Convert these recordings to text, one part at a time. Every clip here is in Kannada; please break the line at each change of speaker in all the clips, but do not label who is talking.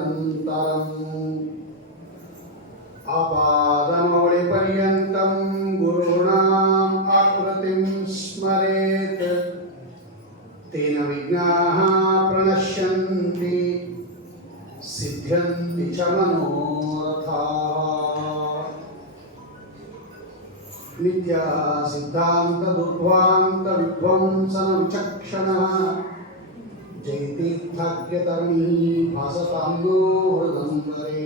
నిరంతరము అపాదమౌళి పర్యంతం గురుణాం ఆకృతిం స్మరేత్ తేన విఘ్నాః ప్రణశ్యంతి సిద్ధ్యంతి చ మనోరథాః నిత్య సిద్ధాంత దుర్వాంత విధ్వంసన విచక్షణ हृदन्तरे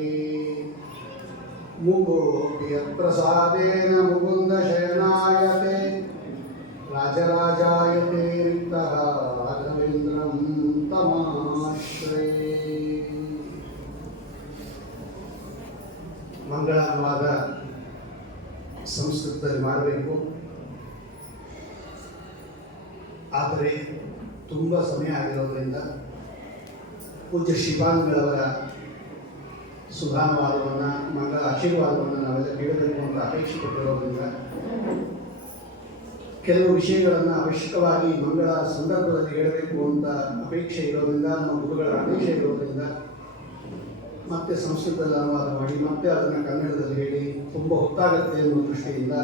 मुकोऽपि यत्प्रसादेन मुकुन्दशयनायते राजराजायते रिक्तः राघवेन्द्रं तमाश्रये ಮಂಗಳವಾದ ಸಂಸ್ಕೃತದಲ್ಲಿ ಮಾಡಬೇಕು ಆದರೆ ತುಂಬ ಸಮಯ ಆಗಿರೋದ್ರಿಂದ ಪೂಜ್ಯ ಶಿವಾಂಗಳವರ ಸುಧಾನುವಾದವನ್ನು ಮಂಗಳ ಆಶೀರ್ವಾದವನ್ನು ನಾವೆಲ್ಲ ಕೇಳಬೇಕು ಅಂತ ಅಪೇಕ್ಷೆ ಕೊಟ್ಟಿರೋದ್ರಿಂದ ಕೆಲವು ವಿಷಯಗಳನ್ನು ಅವಶ್ಯಕವಾಗಿ ಮಂಗಳ ಸಂದರ್ಭದಲ್ಲಿ ಹೇಳಬೇಕು ಅಂತ ಅಪೇಕ್ಷೆ ಇರೋದ್ರಿಂದ, ನಮ್ಮ ಗುರುಗಳ ಅಪೇಕ್ಷೆ ಇರೋದ್ರಿಂದ ಮತ್ತೆ ಸಂಸ್ಕೃತದಲ್ಲಿ ಅನುವಾದ ಮಾಡಿ, ಮತ್ತೆ ಅದನ್ನು ಕನ್ನಡದಲ್ಲಿ ಹೇಳಿ ತುಂಬ ಹೊತ್ತಾಗತ್ತೆ ಅನ್ನೋ ದೃಷ್ಟಿಯಿಂದ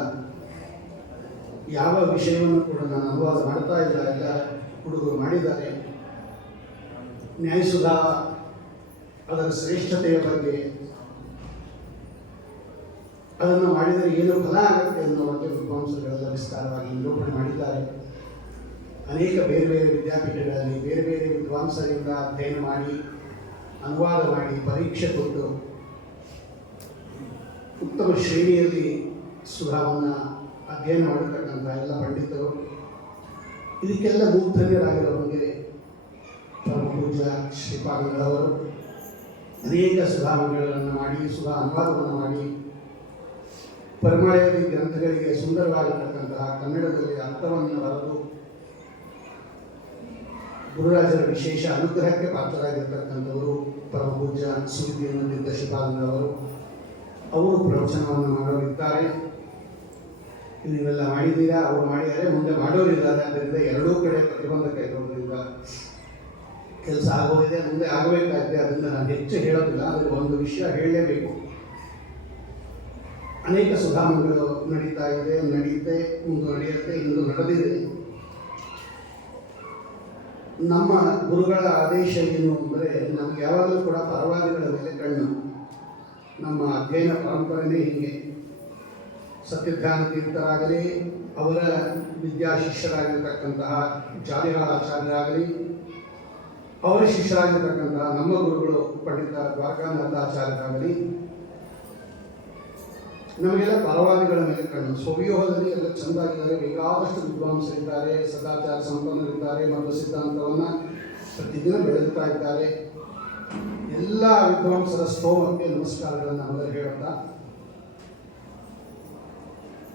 ಯಾವ ವಿಷಯವನ್ನು ಕೂಡ ನಾನು ಅನುವಾದ ಮಾಡ್ತಾ ಎಲ್ಲ ಹುಡುಗರು ಮಾಡಿದ್ದಾರೆ. ನ್ಯಾಯಸುಧಾ ಅದರ ಶ್ರೇಷ್ಠತೆಯ ಬಗ್ಗೆ ಅದನ್ನು ಮಾಡಿದರೆ ಏನು ಫಲ ಆಗುತ್ತೆ ಅನ್ನೋ ಬಗ್ಗೆ ವಿದ್ವಾಂಸಗಳೆಲ್ಲ ವಿಸ್ತಾರವಾಗಿ ನಿರೂಪಣೆ ಮಾಡಿದ್ದಾರೆ. ಅನೇಕ ಬೇರೆ ಬೇರೆ ವಿದ್ಯಾಪೀಠಗಳಲ್ಲಿ ಬೇರೆ ಬೇರೆ ವಿದ್ವಾಂಸರಿಂದ ಅಧ್ಯಯನ ಮಾಡಿ, ಅನುವಾದ ಮಾಡಿ, ಪರೀಕ್ಷೆ ಕೊಟ್ಟು ಉತ್ತಮ ಶ್ರೇಣಿಯಲ್ಲಿ ಸುಧಾವನ್ನು ಅಧ್ಯಯನ ಮಾಡಿರ್ತಕ್ಕಂಥ ಎಲ್ಲ ಪಂಡಿತರು. ಇದಕ್ಕೆಲ್ಲ ನಮಗೆ ಪರಮ ಪೂಜ್ಯ ಶ್ರೀಪಾದಂಗಳವರು ಅನೇಕ ಸುಧಾರಣೆಗಳನ್ನು ಮಾಡಿ ಸುಧಾ ಅನುವಾದವನ್ನು ಮಾಡಿ ಪರಮಾಯದಿ ಗ್ರಂಥಗಳಿಗೆ ಸುಂದರವಾಗಿರ್ತಕ್ಕಂತಹ ಕನ್ನಡದಲ್ಲಿ ಅರ್ಥವನ್ನು ಬರೆದು ಗುರುರಾಜರ ವಿಶೇಷ ಅನುಗ್ರಹಕ್ಕೆ ಪಾತ್ರರಾಗಿರ್ತಕ್ಕಂಥವರು ಪರಮ ಪೂಜಾ ಸುದ್ದಿಯನ್ನು ನಿಂತ ಶಿಪಾದಂಗಳವರು ಅವರು ಪ್ರವಚನವನ್ನು ಮಾಡಲಿದ್ದಾರೆ. ನೀವೆಲ್ಲ ಮಾಡಿದ್ದೀರಾ? ಅವ್ರು ಮಾಡಿದರೆ ಮುಂದೆ ಮಾಡೋರಿದ್ದಾರೆ ಅದರಿಂದ ಎರಡೂ ಕಡೆ ಪ್ರತಿಬಂಧಕ ಇರೋದ್ರಿಂದ ಕೆಲಸ ಆಗೋದಿದೆ ಮುಂದೆ ಆಗಬೇಕಾಗಿದೆ. ಅದರಿಂದ ನಾನು ಹೆಚ್ಚು ಹೇಳೋದಿಲ್ಲ. ಆದರೆ ಒಂದು ವಿಷಯ ಹೇಳಲೇಬೇಕು. ಅನೇಕ ಸುಧಾಮಗಳು ನಡೀತಾ ಇದೆ ನಡೆಯುತ್ತೆ ಮುಂದೆ ನಡೆಯುತ್ತೆ, ಇಂದು ನಡೆದಿದೆ. ನಮ್ಮ ಗುರುಗಳ ಆದೇಶ ಏನು ಅಂದರೆ, ನಮ್ಗೆ ಯಾವಾಗಲೂ ಕೂಡ ಪರವಾದಿಗಳ ಮೇಲೆ ಕಣ್ಣು. ನಮ್ಮ ಅಧ್ಯಯನ ಪರಂಪರೆನೇ ಹೀಗೆ. ಸತ್ಯಧ್ಯಾನ ತೀರ್ಥರಾಗಲಿ ಅವರ ವಿದ್ಯಾ ಶಿಷ್ಯರಾಗಿರ್ತಕ್ಕಂತಹ ಜಾಲಿಹಾಳ ಆಚಾರ್ಯರಾಗಲಿ, ಅವರ ಶಿಷ್ಯರಾಗಿರ್ತಕ್ಕಂತಹ ನಮ್ಮ ಗುರುಗಳು ಪಂಡಿತ ದ್ವಾರಕಾನಾಥಾಚಾರ್ಯರಾಗಲಿ, ನಮಗೆಲ್ಲ ಪರವಾದಿಗಳ ಮೇಲೆ ಕಣ್ಣು. ಸ್ವವ್ಯೂಹದಲ್ಲಿ ಎಲ್ಲ ಚೆಂದಾಗಿದ್ದಾರೆ, ಬೇಕಾದಷ್ಟು ವಿದ್ವಾಂಸರಿದ್ದಾರೆ, ಸದಾಚಾರ ಸಂಪನ್ನರಿದ್ದಾರೆ ಮತ್ತು ಸಿದ್ಧಾಂತವನ್ನು ಪ್ರತಿದಿನ ಬೆಳೆಸ್ತಾ ಇದ್ದಾರೆ. ಎಲ್ಲ ವಿದ್ವಾಂಸರ ಸ್ತೋಮಕ್ಕೆ ನಮಸ್ಕಾರಗಳನ್ನು ಅವರು ಹೇಳುತ್ತಾ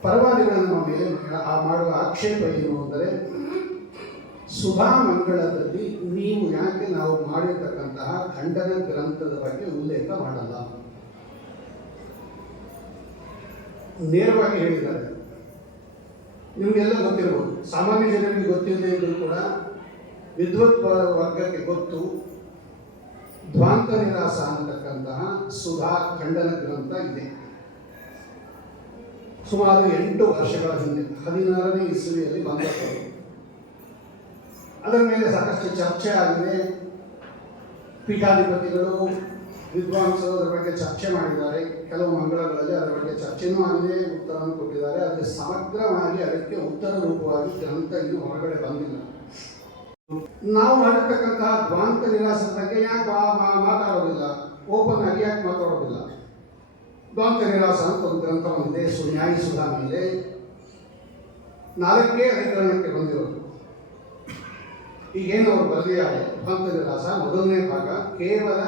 ಪರವಾದಿಗಳನ್ನು ಮೇಲೆ ಆ ಮಾಡುವ ಆಕ್ಷೇಪ ಏನು ಅಂದರೆ ಸುಧಾ ಮಂಗಳದಲ್ಲಿ ನೀವು ಯಾಕೆ ನಾವು ಮಾಡಿರ್ತಕ್ಕಂತಹ ಖಂಡನ ಗ್ರಂಥದ ಬಗ್ಗೆ ಉಲ್ಲೇಖ ಮಾಡಲ್ಲ. ನೇರವಾಗಿ ಹೇಳಿದ್ದಾರೆ. ನಿಮಗೆಲ್ಲ ಗೊತ್ತಿರಬಹುದು ಸಾಮಾನ್ಯ ಜನರಿಗೆ ಗೊತ್ತಿಲ್ಲದೆ ಇದ್ದರೂ ಕೂಡ ವಿದ್ವತ್ ವರ್ಗಕ್ಕೆ ಗೊತ್ತು ಧ್ವಾಂತ ನಿರಾಸ ಅಂತಕ್ಕಂತಹ ಸುಧಾ ಖಂಡನ ಗ್ರಂಥ ಇದೆ. ಸುಮಾರು ಎಂಟು ವರ್ಷಗಳ ಹಿಂದೆ, ಹದಿನಾರನೇ ಇಸ್ವಿಯಲ್ಲಿ ಬಂದವರು ಅದರ ಮೇಲೆ ಸಾಕಷ್ಟು ಚರ್ಚೆ ಆಗಿದೆ. ಪೀಠಾಧಿಪತಿಗಳು, ವಿದ್ವಾಂಸರು ಅದರ ಬಗ್ಗೆ ಚರ್ಚೆ ಮಾಡಿದ್ದಾರೆ. ಕೆಲವು ಮಂಗಳಗಳಲ್ಲಿ ಅದರ ಬಗ್ಗೆ ಚರ್ಚೆನೂ ಆಗಿದೆ ಉತ್ತರವನ್ನು ಕೊಟ್ಟಿದ್ದಾರೆ. ಅದಕ್ಕೆ ಸಮಗ್ರವಾಗಿ ಅದಕ್ಕೆ ಉತ್ತರ ರೂಪವಾಗಿ ಗ್ರಂಥ ಇನ್ನೂ ಹೊರಗಡೆ ಬಂದಿಲ್ಲ. ನಾವು ಮಾಡಿರ್ತಕ್ಕಂತಹ ದ್ವಾಂತ ನಿರಾಸದ ಬಗ್ಗೆ ಯಾಕೆ ಮಾತಾಡೋದಿಲ್ಲ. ಓಪನ್ ಆಗಿ ಯಾಕೆ ಮಾತಾಡೋದಿಲ್ಲ? ದ್ವಾಂತ ನಿರಾಸ ಅಂತ ಒಂದು ಗ್ರಂಥ ಬಂದಿದೆ ಸು ನ್ಯಾಯಿಸುಧ ಮೇಲೆ. ನಾಲ್ಕೇ ಅಧಿಕರಣಕ್ಕೆ ಬಂದಿರೋದು. ಈಗೇನು ಅವರು ಬರೆದಿದ್ದಾರೆ? ನಿರಾಸ ಮೊದಲನೇ ಭಾಗ, ಕೇವಲ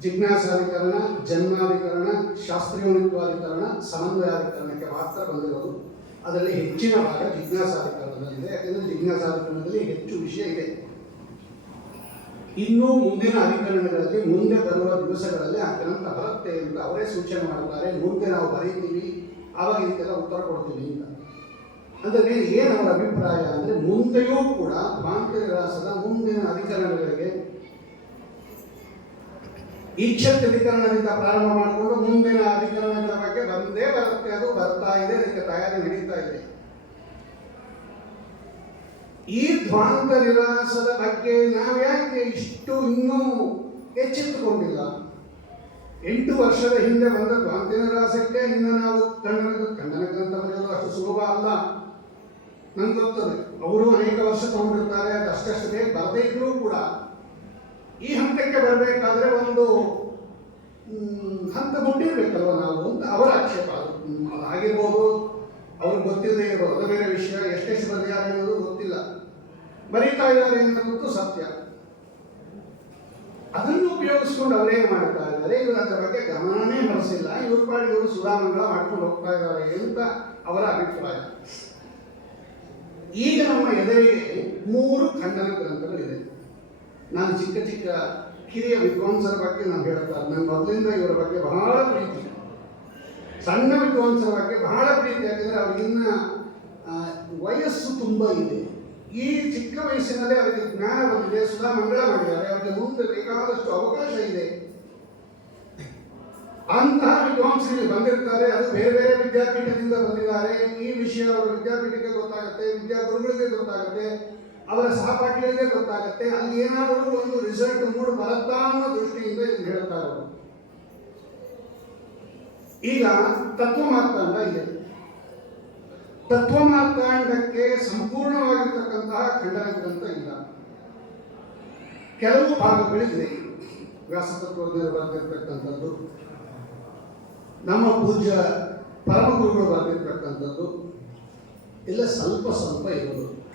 ಜಿಜ್ಞಾಸಾಧಿಕರಣ, ಜನ್ಮಾಧಿಕರಣ ಶಾಸ್ತ್ರೀಯೋನಿತ್ವಾಧಿಕರಣ ಸಮನ್ವಯಾಧಿಕರಣಕ್ಕೆ ಮಾತ್ರ ಬಂದಿರೋದು. ಅದರಲ್ಲಿ ಹೆಚ್ಚಿನ ಭಾಗ ಜಿಜ್ಞಾಸಾಧಿಕರಣದಲ್ಲಿದೆ. ಯಾಕೆಂದರೆ ಜಿಜ್ಞಾಸಾಧಿಕರಣದಲ್ಲಿ ಹೆಚ್ಚು ವಿಷಯ ಇದೆ. ಇನ್ನೂ ಮುಂದಿನ ಅಧಿಕರಣಗಳಲ್ಲಿ, ಮುಂದೆ ಬರುವ ದಿವಸಗಳಲ್ಲಿ ಆ ಗ್ರಂಥ ಬರುತ್ತೆ ಅಂತ ಅವರೇ ಸೂಚನೆ ಮಾಡ್ತಾರೆ ಮುಂದೆ ನಾವು ಬರೀತೀವಿ. ಆವಾಗ ಇದಕ್ಕೆಲ್ಲ ಉತ್ತರ ಕೊಡ್ತೀವಿ ಅಂತ. ಅಂದರೆ ಏನು ಅವರ ಅಭಿಪ್ರಾಯ ಅಂದರೆ ಮುಂದೆಯೂ ಕೂಡ ಭಾಂತರಾಸದ ಮುಂದಿನ ಅಧಿಕರಣಗಳಿಗೆ ಈಕ್ಷತ್ಯಧಿಕರಣದಿಂದ ಪ್ರಾರಂಭ ಮಾಡಿಕೊಂಡು ಮುಂದಿನ ಅಧಿಕರಣಗಳ ಬಗ್ಗೆ ಬಂದೇ ಬರುತ್ತೆ. ಅದು ಬರ್ತಾ ಇದೆ, ಅದಕ್ಕೆ ತಯಾರಿ ನಡೀತಾ ಇದೆ. ಈ ಧ್ವಾಂತ ನಿರಾಸದ ಬಗ್ಗೆ ನಾವು ಯಾಕೆ ಇಷ್ಟು ಇನ್ನೂ ಎಚ್ಚೆತ್ತುಕೊಂಡಿಲ್ಲ? ಎಂಟು ವರ್ಷದ ಹಿಂದೆ ಬಂದ ಧ್ವಾಂತ ನಿರಾಸಕ್ಕೆ ಇನ್ನು ನಾವು ಕನ್ನಡ ಗ್ರಂಥ ಬರೆಯೋದು ಅಷ್ಟು ಸುಲಭ ಅಲ್ಲ. ನಂಗೆ ಗೊತ್ತದೆ, ಅವರು ಅನೇಕ ವರ್ಷ ತಗೊಂಡಿರ್ತಾರೆ ಅದು ಅಷ್ಟಷ್ಟು ಬರದೇ ಇದ್ರೂ ಕೂಡ. ಈ ಹಂತಕ್ಕೆ ಬರಬೇಕಾದ್ರೆ ಒಂದು ಹಂತ ಮುಟ್ಟಿರ್ಬೇಕಲ್ವ ನಾವು ಅಂತ ಅವರ ಆಕ್ಷೇಪ. ಅದು ಆಗಿರ್ಬೋದು ಅವ್ರಿಗೆ ಗೊತ್ತಿಲ್ಲದೆ ಇರ್ಬೋದು ಬೇರೆ ವಿಷಯ, ಎಷ್ಟೆಷ್ಟು ಬರೆದಿದ್ದಾರೆ ಅನ್ನೋದು ಗೊತ್ತಿಲ್ಲ. ಬರೀತಾ ಇದ್ದಾರೆ ಅಂತ ಗೊತ್ತು ಸತ್ಯ. ಅದನ್ನು ಉಪಯೋಗಿಸ್ಕೊಂಡು ಅವರೇ ಮಾಡ್ತಾ ಇದ್ದಾರೆ? ಇವರ ಅದರ ಬಗ್ಗೆ ಗಮನನೇ ಹರಿಸಿಲ್ಲ. ಇವ್ರ ಪಾಡಿ ಇವರು ಸುಧಾಮಂಗಳ ಮಾಡ್ಕೊಂಡು ಹೋಗ್ತಾ ಇದ್ದಾರೆ ಅಂತ ಅವರ ಅಭಿಪ್ರಾಯ. ಈಗ ನಮ್ಮ ಎದುರಿಗೆ ಮೂರು ಖಂಡನ ಗ್ರಂಥಗಳಿದೆ ನಾನು ಚಿಕ್ಕ ಚಿಕ್ಕ ಕಿರಿಯ ವಿದ್ವಾಂಸರ ಬಗ್ಗೆ ನಾನು ಹೇಳ್ತಾ ನನ್ನ ಮೊದಲಿಂದ ಇವರ ಬಗ್ಗೆ ಬಹಳ ಪ್ರೀತಿ. ಸಣ್ಣ ವಿದ್ವಾಂಸರ ಬಗ್ಗೆ ಬಹಳ ಪ್ರೀತಿ. ಯಾಕಂದರೆ ಅವ್ರಿಗಿನ್ನ ವಯಸ್ಸು ತುಂಬ ಇದೆ. ಈ ಚಿಕ್ಕ ವಯಸ್ಸಿನಲ್ಲೇ ಅವರಿಗೆ ಜ್ಞಾನ ಬಂದಿದೆ, ಸುಧಾ ಮಂಗಳ ಮಾಡಿದ್ದಾರೆ, ಅವರಿಗೆ ಮುಂದೆ ಬೇಕಾದಷ್ಟು ಅವಕಾಶ ಇದೆ. ಅಂತಹ ವಿದ್ವಾಂಸರಿಗೆ ಬಂದಿರ್ತಾರೆ, ಅದು ಬೇರೆ ಬೇರೆ ವಿದ್ಯಾಪೀಠದಿಂದ ಬಂದಿದ್ದಾರೆ. ಈ ವಿಷಯ ಅವರ ವಿದ್ಯಾಪೀಠಕ್ಕೆ ಗೊತ್ತಾಗುತ್ತೆ, ವಿದ್ಯಾಗುರುಗಳಿಗೆ ಗೊತ್ತಾಗುತ್ತೆ, ಅವರ ಸಹಪಾಠಿಗಳಿಗೆ ಗೊತ್ತಾಗುತ್ತೆ. ಅಲ್ಲಿ ಏನಾದರೂ ಒಂದು ರಿಸಲ್ಟ್ ಮೂಡ್ ಬರುತ್ತಾ ಅನ್ನೋ ದೃಷ್ಟಿಯಿಂದ ಇದನ್ನು ಹೇಳ್ತಾ ಈಗ ತತ್ವ ಮಾರ್ತಾಂಡ ಇದೆ ತತ್ವ ಮಾರ್ತಾಂಡಕ್ಕೆ ಸಂಪೂರ್ಣವಾಗಿರ್ತಕ್ಕಂತಹ ಖಂಡನ ಗ್ರಂಥ ಇಲ್ಲ. ಕೆಲವು ಭಾಗಗಳಿದೆ. ವ್ಯಾಸತತ್ವಜ್ಞರು ಬರೆದಿರ್ತಕ್ಕಂಥದ್ದು. ನಮ್ಮ ಪೂಜ್ಯ ಪರಮಗುರುಗಳು ಬರೆದಿರ್ತಕ್ಕಂಥದ್ದು. ಇಲ್ಲ, ಸ್ವಲ್ಪ ಸ್ವಲ್ಪ ಇರೋದು.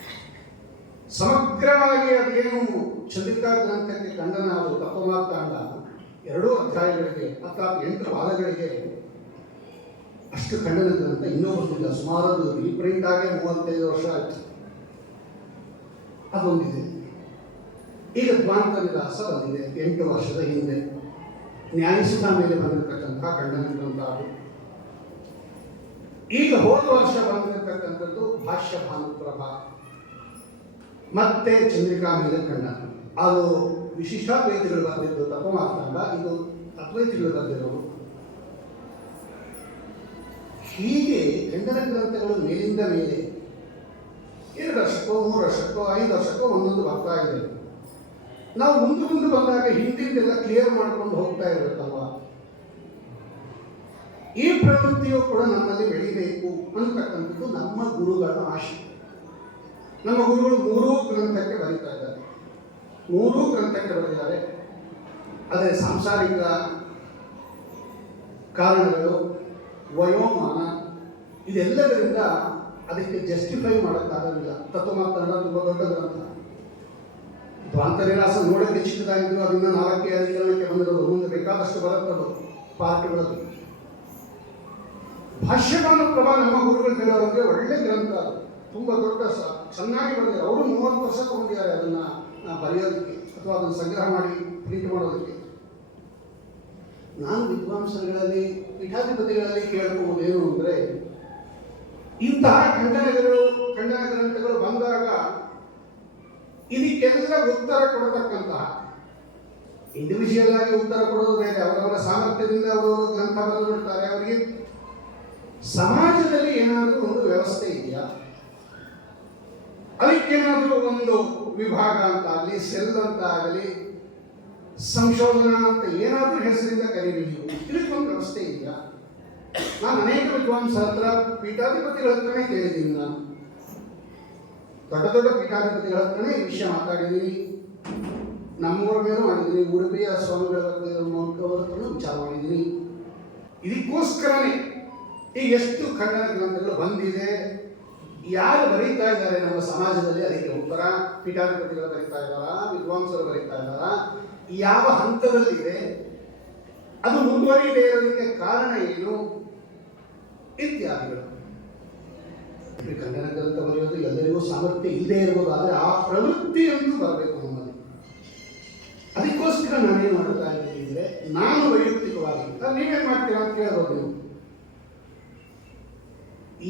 ಸಮಗ್ರವಾಗಿ ಅದೇನು ಚಂದ್ರಿಕಾ ಗ್ರಂಥಕ್ಕೆ ಖಂಡನ ಅದು ತತ್ವಮಾರ್ತಾಂಡ ಎರಡೂ ಅಧ್ಯಾಯಗಳಿಗೆ, ಅಥವಾ ಎಂಟು ಪಾದಗಳಿಗೆ ಅಷ್ಟು ಖಂಡನ ಅಂತ ಇನ್ನೂ ಬಂದಿಲ್ಲ ಸುಮಾರು ಅದು ರೀಪ್ರಿಂಟ್ ಆಗಿ ಮೂವತ್ತೈದು ವರ್ಷ ಆಯ್ತು. ಅದೊಂದಿದೆ. ಈಗ ದ್ವಾಂತ ವಿಲಾಸ ಬಂದಿದೆ. ಎಂಟು ವರ್ಷದ ಹಿಂದೆ. ನ್ಯಾಯಿಸಿದ ಮೇಲೆ ಬಂದಿರತಕ್ಕಂಥ ಅದು. ಈಗ ಹೋದ ವರ್ಷ ಬಂದಿರತಕ್ಕಂಥದ್ದು ಭಾಷ್ಯ ಭಾನುಪ್ರಭ. ಮತ್ತೆ ಚಂದ್ರಿಕಾ ಮೇಲೆ ಕಣ್ಣ ಅದು ವಿಶಿಷ್ಟಾದ್ವೈತಿಗಳು ಮಾತ್ರ ಅಲ್ಲ ಇದು ಅದ್ವೈತಿಗಳು ಬರೆದಿರೋದು ಹೀಗೆ ಖಂಡನ ಗ್ರಂಥಗಳು ಮೇಲಿಂದ ಮೇಲೆ ಎರಡು ವರ್ಷಕ್ಕೋ, ಮೂರು ವರ್ಷಕ್ಕೋ, ಐದು ವರ್ಷಕ್ಕೋ ಒಂದೊಂದು ಬರ್ತಾ ಇದೆ. ನಾವು ಮುಂದೆ ಮುಂದೆ ಬಂದಾಗ ಹಿಂದಿಂದೆಲ್ಲ ಕ್ಲಿಯರ್ ಮಾಡ್ಕೊಂಡು ಹೋಗ್ತಾ ಇರಬೇಕಲ್ವಾ ಈ ಪ್ರವೃತ್ತಿಯು ಕೂಡ ನಮ್ಮಲ್ಲಿ ಬೆಳಿಬೇಕು ಅಂತಕ್ಕಂಥದ್ದು ನಮ್ಮ ಗುರುಗಳ ಆಶೆ. ನಮ್ಮ ಗುರುಗಳು ಮೂರೂ ಗ್ರಂಥಕ್ಕೆ ಬರೀತಾ ಇದ್ದಾರೆ. ಮೂರೂ ಗ್ರಂಥಕ್ಕೆ ಬರೆದಿದ್ದಾರೆ. ಅದೇ ಸಾಂಸಾರಿಕ ಕಾರಣಗಳು ವಯೋಮಾನ ಇದೆಲ್ಲದರಿಂದ ಅದಕ್ಕೆ ಜಸ್ಟಿಫೈ ಮಾಡೋಕ್ಕಾಗೋದಿಲ್ಲ ಮಾತ್ರ ತುಂಬ ದೊಡ್ಡ ಗ್ರಂಥ ಧ್ವಾಂತ ನಿರಾಸ ನೋಡೋಕ್ಕೆ ಚಿಕ್ಕದಾಗಿದ್ರು ಅದನ್ನ ನಾಲ್ಕೇ ಅಧಿಕರಣಕ್ಕೆ ಬಂದಿರೋದು, ಮುಂದೆ ಬೇಕಾದಷ್ಟು ಬರುತ್ತದು ಪಾರ್ಟ್ಗಳದ್ದು. ಭಾಷ್ಯವನ್ನು ಪ್ರಭಾ ನಮ್ಮ ಗುರುಗಳು ಹೇಳೋರಿಗೆ ಒಳ್ಳೆ ಗ್ರಂಥ ಅದು. ತುಂಬ ದೊಡ್ಡ ಚೆನ್ನಾಗಿ ಬರೆದಿದೆ ಅವರು ಮೂವತ್ತು ವರ್ಷ ತಗೊಂಡಿದ್ದಾರೆ ಅದನ್ನು ಬರೆಯೋದಕ್ಕೆ ಅಥವಾ ಅದನ್ನು ಸಂಗ್ರಹ ಮಾಡಿ ಪ್ರಿಂಟ್ ಮಾಡೋದಕ್ಕೆ. ನಾನು ವಿದ್ವಾಂಸರುಗಳಲ್ಲಿ, ಪೀಠಾಧಿಪತಿಗಳಲ್ಲಿ ಕೇಳಬಹುದೇನು ಅಂದರೆ, ಇಂತಹ ಖಂಡನಗಳು ಖಂಡನ ಗ್ರಂಥಗಳು ಬಂದಾಗ ಇದಕ್ಕೆಲ್ಲ ಉತ್ತರ ಕೊಡತಕ್ಕಂತಹ ಇಂಡಿವಿಜುವಲ್ ಆಗಿ ಉತ್ತರ ಕೊಡೋದು ಬೇರೆ, ಅವರವರ ಸಾಮರ್ಥ್ಯದಿಂದ ಅವರವರು ಗ್ರಂಥ ಬರೆದಿರ್ತಾರೆ ಅವರಿಗೆ ಸಮಾಜದಲ್ಲಿ ಏನಾದರೂ ಒಂದು ವ್ಯವಸ್ಥೆ ಇದೆಯಾ? ಅದಕ್ಕೇನಾದರೂ ಒಂದು ವಿಭಾಗ ಅಂತ ಆಗಲಿ, ಸೆಲ್ ಅಂತ ಆಗಲಿ ಸಂಶೋಧನಾ ಅಂತ ಏನಾದರೂ ಹೆಸರಿಂದ ಕರೀರಿ ಇದಕ್ಕೊಂದು ವ್ಯವಸ್ಥೆ ಇದೆಯಾ ನಾನು ಅನೇಕ ವಿದ್ವಾಂಸರ ಹತ್ರ ಪೀಠಾಧಿಪತಿಗಳ ಹತ್ರನೇ ಕೇಳಿದ್ದೀನಿ ನಾನು. ದೊಡ್ಡ ದೊಡ್ಡ ಪೀಠಾಧಿಪತಿಗಳ ಹತ್ರನೇ ಈ ವಿಷಯ ಮಾತಾಡಿದ್ದೀನಿ. ನಮ್ಮೂರ ಮೇಲೂ ಮಾಡಿದ್ದೀನಿ. ಉಡುಪಿಯ ಸ್ವಾಮಿಗಳ ಅವರ ಹತ್ರನೂ ವಿಚಾರ ಮಾಡಿದ್ದೀನಿ. ಇದಕ್ಕೋಸ್ಕರನೇ ಈಗ ಎಷ್ಟು ಖಂಡನ ಗ್ರಂಥಗಳು ಬಂದಿದೆ, ಯಾರು ಬರೀತಾ ಇದ್ದಾರೆ ನಮ್ಮ ಸಮಾಜದಲ್ಲಿ, ಅದಕ್ಕೆ ಉತ್ತರ. ಪೀಠಾಧಿಪತಿಗಳು ಬರೀತಾ ಇದ್ದಾರಾ? ವಿದ್ವಾಂಸರು ಬರೀತಾ ಇದ್ದಾರಾ? ಯಾವ ಹಂತದಲ್ಲಿದೆ, ಅದು ಮುಂದುವರಿಯದೇ ಇರೋದಕ್ಕೆ ಕಾರಣ ಏನು ಇತ್ಯಾದಿಗಳು. ಖಂಡನ ಗ್ರಂಥ ಬರೆಯೋದು ಎಲ್ಲರಿಗೂ ಸಾಮರ್ಥ್ಯ ಇಲ್ಲದೆ ಇರಬಹುದು ಆದರೆ ಆ ಪ್ರವೃತ್ತಿಯಂತೂ ಬರಬೇಕು ನಮ್ಮಲ್ಲಿ. ಅದಕ್ಕೋಸ್ಕರ ನಾನೇನು ಮಾಡ್ತಾ ಇದ್ದೀನಿ ಅಂದರೆ ನಾನು ವೈಯಕ್ತಿಕವಾಗಿ ನೀವೇನು ಮಾಡ್ತೀರಾ ಅಂತ ಕೇಳ್ಬೋದು ನೀವು.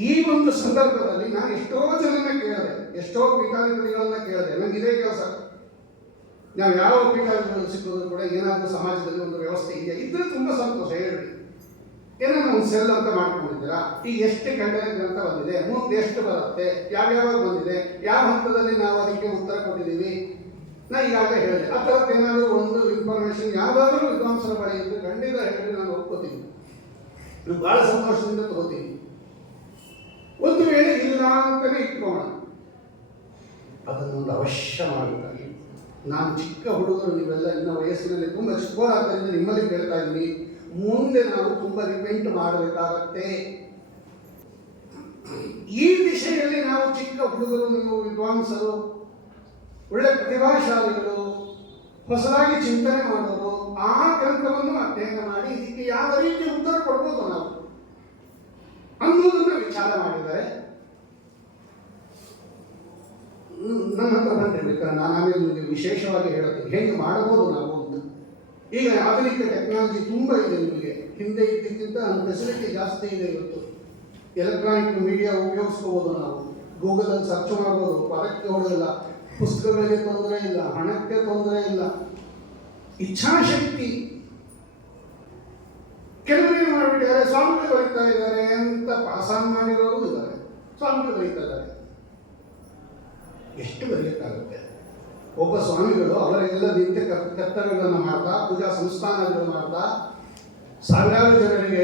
ಈ ಒಂದು ಸಂದರ್ಭದಲ್ಲಿ ನಾನು ಎಷ್ಟೋ ಜನನ ಕೇಳಿದೆ, ಎಷ್ಟೋ ಪೀಠಾಧಿಪತಿಗಳನ್ನ ಕೇಳಿದೆ ನನಗಿದೆ ಕೆಲಸ. ನಾವು ಯಾವ ಪೀಠಾಧಿಪತಿಗಳು ಸಿಕ್ಕೋದು ಕೂಡ ಏನಾದರೂ ಸಮಾಜದಲ್ಲಿ ಒಂದು ವ್ಯವಸ್ಥೆ ಇದೆಯಾ? ಇದ್ರೆ ತುಂಬ ಸಂತೋಷ ಹೇಳಿ ಏನಾದ್ರು ಒಂದು ಸೆಲ್ ಅಂತ ಮಾಡ್ಕೊಂಡಿದ್ದೀರಾ? ಈಗ ಎಷ್ಟು ಖಂಡನೆ ಗ್ರಂಥ ಬಂದಿದೆ? ಮುಂದೆ ಎಷ್ಟು ಬರುತ್ತೆ? ಯಾವ್ಯಾವಾಗ ಬಂದಿದೆ? ಯಾವ ಹಂತದಲ್ಲಿ ನಾವು ಅದಕ್ಕೆ ಉತ್ತರ ಕೊಟ್ಟಿದ್ದೀವಿ? ನಾ ಈಗಾಗಲೇ ಹೇಳಿದೆ. ಆ ಏನಾದರೂ ಒಂದು ಇನ್ಫಾರ್ಮೇಷನ್ ಯಾವುದಾದ್ರೂ ವಿದ್ವಾಂಸರ ಬಳಿ ಇದ್ದು ಖಂಡಿತ ಹೇಳಿ ನಾನು ಒಪ್ಕೋತೀನಿ. ನಾನು ಭಾಳ ಸಂತೋಷದಿಂದ ತಗೋತೀನಿ. ಒಂದು ವೇಳೆ ಇಲ್ಲ ಅಂತಲೇ ಇಟ್ಕೋಣ ಅದನ್ನೊಂದು ಅವಶ್ಯ ಮಾಡಬೇಕಾಗಿ ನಾನು ಚಿಕ್ಕ ಹುಡುಗರು ನೀವೆಲ್ಲ ಇನ್ನ ವಯಸ್ಸಿನಲ್ಲಿ ತುಂಬ ಚಿಕ್ಕವರಾದ್ದರಿಂದ ನಿಮ್ಮಲ್ಲಿ ಕೇಳ್ತಾ ಇದ್ದೀನಿ. ಮುಂದೆ ನಾವು ತುಂಬ ರಿಪೆಂಟ್ ಮಾಡಬೇಕಾಗತ್ತೆ. ಈ ದಿಶೆಯಲ್ಲಿ ನಾವು ಚಿಕ್ಕ ಹುಡುಗರು, ನೀವು ವಿದ್ವಾಂಸರು, ಒಳ್ಳೆ ಪ್ರತಿಭಾಶಾಲಿಗಳು, ಹೊಸದಾಗಿ ಚಿಂತನೆ ಮಾಡೋದು ಆ ಗ್ರಂಥವನ್ನು ಅಧ್ಯಯನ ಮಾಡಿ ಇದಕ್ಕೆ ಯಾವ ರೀತಿ ಉತ್ತರ ಕೊಡ್ಬೋದು ನಾವು ಅನ್ನೋದನ್ನು ವಿಚಾರ ಮಾಡಿದ್ದಾರೆ. ನನ್ನ ಹತ್ರ ಬೇಕಾದ್ರೆ ನಾನು ಆಮೇಲೆ ನಿಮಗೆ ವಿಶೇಷವಾಗಿ ಹೇಳೋದು. ಹೇಗೆ ಮಾಡಬಹುದು ನಾವು ಅಂತ? ಈಗ ಆಧುನಿಕ ಟೆಕ್ನಾಲಜಿ ತುಂಬ ಇದೆ ನಿಮಗೆ. ಹಿಂದೆ ಇದ್ದಕ್ಕಿಂತ ಫೆಸಿಲಿಟಿ ಜಾಸ್ತಿ ಇದೆ ಇವತ್ತು. ಎಲೆಕ್ಟ್ರಾನಿಕ್ ಮೀಡಿಯಾ ಉಪಯೋಗಿಸ್ಕೋಬೋದು ನಾವು. ಗೂಗಲಲ್ಲಿ ಸರ್ಚ್ ಮಾಡ್ಬೋದು. ಪದಕ್ಕೆ ಹೊಡೆದಿಲ್ಲ ಪುಸ್ತಕಗಳಿಗೆ ತೊಂದರೆ ಇಲ್ಲ. ಹಣಕ್ಕೆ ತೊಂದರೆ ಇಲ್ಲ. ಇಚ್ಛಾಶಕ್ತಿ. ಕೆಲವರಿಗೆ ಮಾಡಿಬಿಟ್ಟಿದ್ದಾರೆ ಸ್ವಾಮಿಗಳು ಬರೀತಾ ಇದ್ದಾರೆ ಅಂತ ಪಾಸಾನ್ ಮಾಡಿರೋರು ಇದ್ದಾರೆ. ಸ್ವಾಮಿಗಳು ಬರೀತಾ ಇದ್ದಾರೆ. ಎಷ್ಟು ಬರಲಿಕ್ಕಾಗುತ್ತೆ ಒಬ್ಬ ಸ್ವಾಮಿಗಳು ಅವರೆಲ್ಲ ನಿತ್ಯ ಕರ್- ಕರ್ತವ್ಯಗಳನ್ನು ಮಾಡ್ತಾ, ಪೂಜಾ ಸಂಸ್ಥಾನಗಳನ್ನು ಮಾಡ್ತಾ, ಸಾವಿರಾರು ಜನರಿಗೆ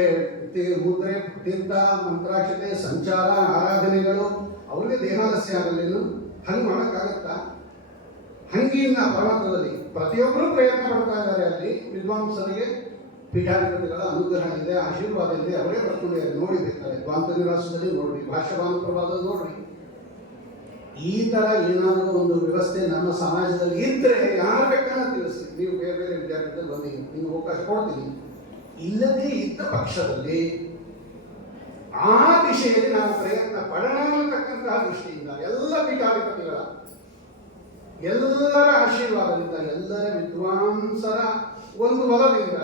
ಮುದ್ರೆ, ತೀರ್ಥ, ಮಂತ್ರಾಕ್ಷತೆ, ಸಂಚಾರ, ಆರಾಧನೆಗಳು, ಅವ್ರಿಗೆ ದೇಹಾಲಸ್ಯ ಆಗಲೇನು ಹಂಗೆ ಮಾಡೋಕ್ಕಾಗತ್ತಾ? ಹಂಗಿನ ಪರಮಾತ್ಮದಲ್ಲಿ ಪ್ರತಿಯೊಬ್ಬರು ಪ್ರಯತ್ನ ಪಡ್ತಾ ಇದ್ದಾರೆ ಅಲ್ಲಿ, ವಿದ್ವಾಂಸರಿಗೆ ಪೀಠಾಧಿಪತಿಗಳ ಅನುಗ್ರಹ ಇದೆ, ಆಶೀರ್ವಾದ ಇದೆ, ಅವರೇ ಬರ್ಕೊಂಡಿದ್ದಾರೆ ನೋಡಿ ಬೇಕಾದ್ರೆ ದ್ವಾಂತ ನಿವಾಸದಲ್ಲಿ ನೋಡ್ರಿ ಭಾಷಾ ಪ್ರಭಾದ ನೋಡ್ರಿ. ಈ ತರ ಏನಾದರೂ ಒಂದು ವ್ಯವಸ್ಥೆ ನಮ್ಮ ಸಮಾಜದಲ್ಲಿ ಇದ್ದರೆ ಯಾರು ಬೇಕಾದ್ರೆ ತಿಳಿಸಿ. ನೀವು ಬೇರೆ ಬೇರೆ ವಿದ್ಯಾರ್ಥಿಗಳು ಬಂದಿದ್ದೀವಿ ನಿಮ್ಗೆ ಅವಕಾಶ ಕೊಡ್ತೀನಿ. ಇಲ್ಲದೇ ಇದ್ದ ಪಕ್ಷದಲ್ಲಿ ಆ ದಿಶೆಯಲ್ಲಿ ನಾವು ಪ್ರಯತ್ನ ಪಡೋಣ ಅಂತಕ್ಕಂತಹ ದೃಷ್ಟಿಯಿಂದ ಎಲ್ಲ ಪೀಠಾಧಿಪತಿಗಳ, ಎಲ್ಲರ ಆಶೀರ್ವಾದದಿಂದ, ಎಲ್ಲರ ವಿದ್ವಾಂಸರ ಒಂದು ಬಲದಿಂದ,